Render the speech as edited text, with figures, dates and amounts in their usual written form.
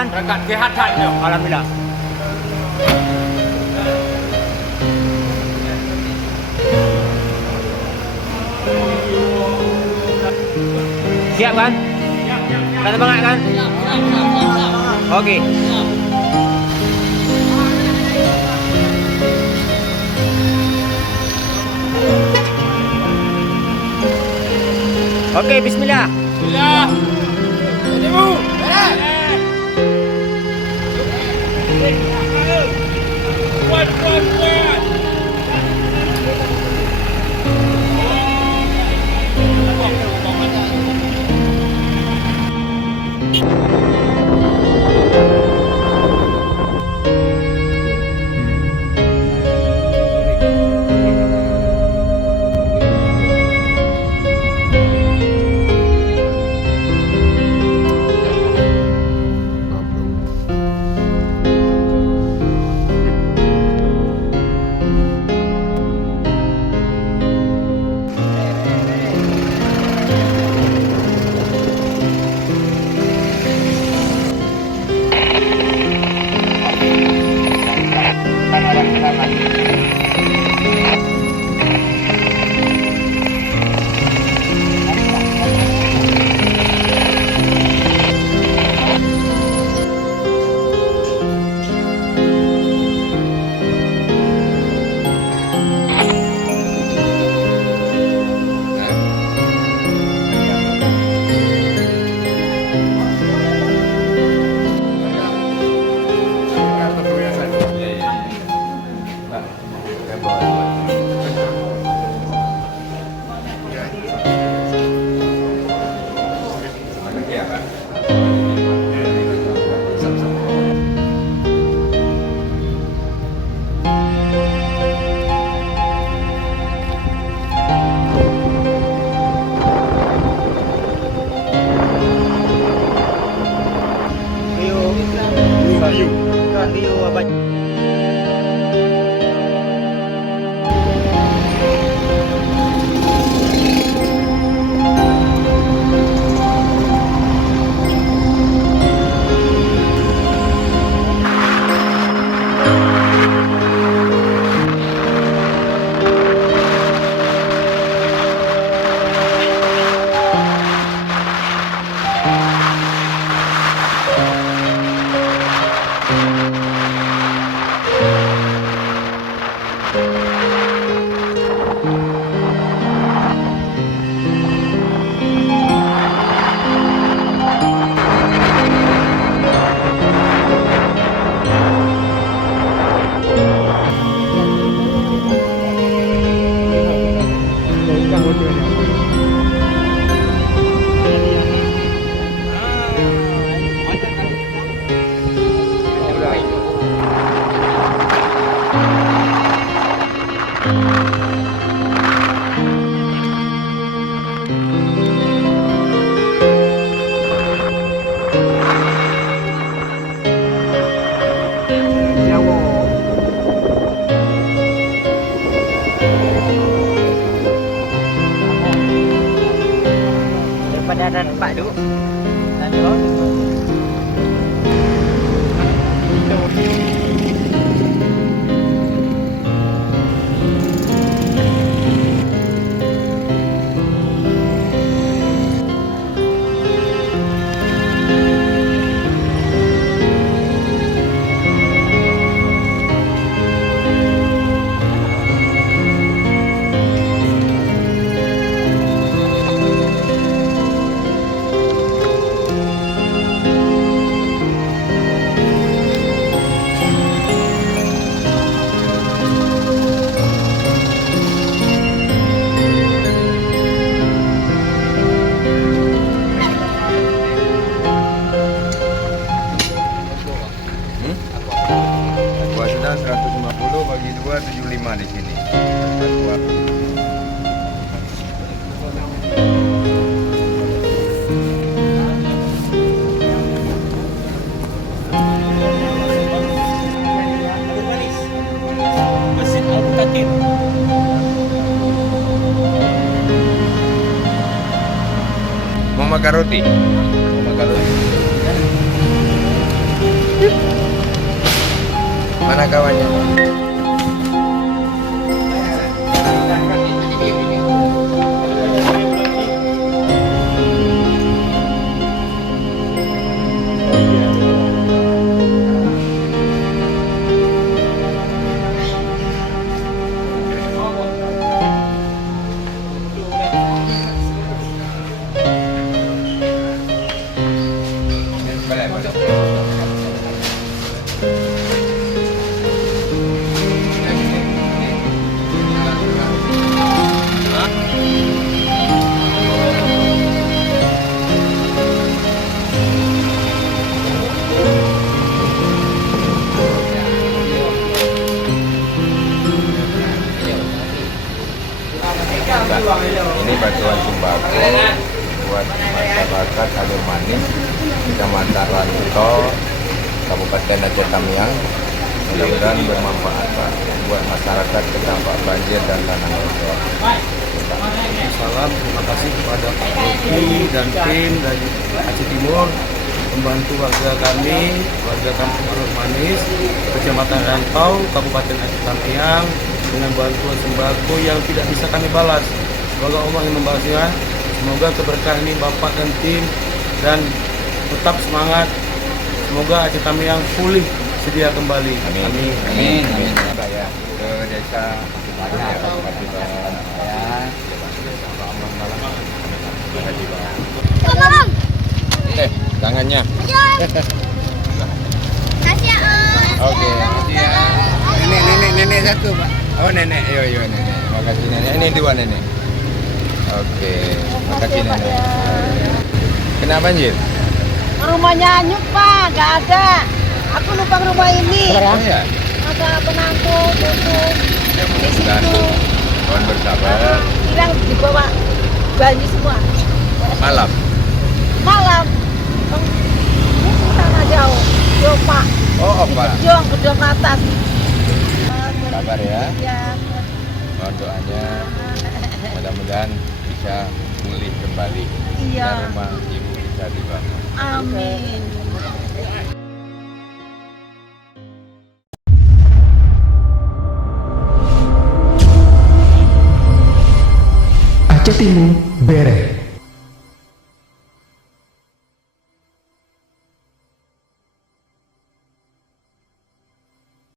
kan? Berangkat kesehatan tu. Alhamdulillah. Siap kan? Dah semangat kan? Okey. Okey, bismillah. Bismillah. Temu. Kuat. Riu abad. Daripada ada tempat duduk. Dan bawah tu. Buat sedang 150 bagi 2 75 di sini. Masjid Al-Muqaddim. Mau makan roti? Mau makan roti? Mana kawannya? Ini bantuan sembako buat masyarakat Alur Manis, Kecamatan Ranto, Kabupaten Aceh Tamiang. Mudah-mudahan bermanfaat Pak buat masyarakat terdampak banjir dan tanah longsor. Salam, terima kasih kepada Pak Rocky dan tim dari Aceh Timur membantu warga kami, warga Kampung Alur Manis, Kecamatan Rantau, Kabupaten Aceh Tamiang dengan bantuan sembako yang tidak bisa kami balas. Semoga Allah yang membalasnya. Semoga keberkahan ini Bapak dan tim dan tetap semangat. Semoga Aceh Tamiang pulih sedia kembali. Amin. Amin. Amin. Amin. Ya, ke desa tangannya. Kasih ya, Om. Oke. Nenek satu Pak. Oh nenek, yo nenek. Makasih nenek. Ini dua nenek. Oke, makasih nenek. Kenapa banjir? Rumahnya hanyut, Pak. Gak ada. Aku lupa rumah ini. Oh ya. Ada penantu, tutup. Ya mudah-mudahan mohon bersabar. Hilang di bawah banyu semua. Malam. Malam. Ini sana jauh. Jauh, Pak. Oh Pak. Gedung ke atas. Sabar ya. Ya. Mohon doanya. Mudah-mudahan bisa pulih kembali. Iya. Dan rumah ibu bisa dibangun. Amin. Aceh Timur, Bere.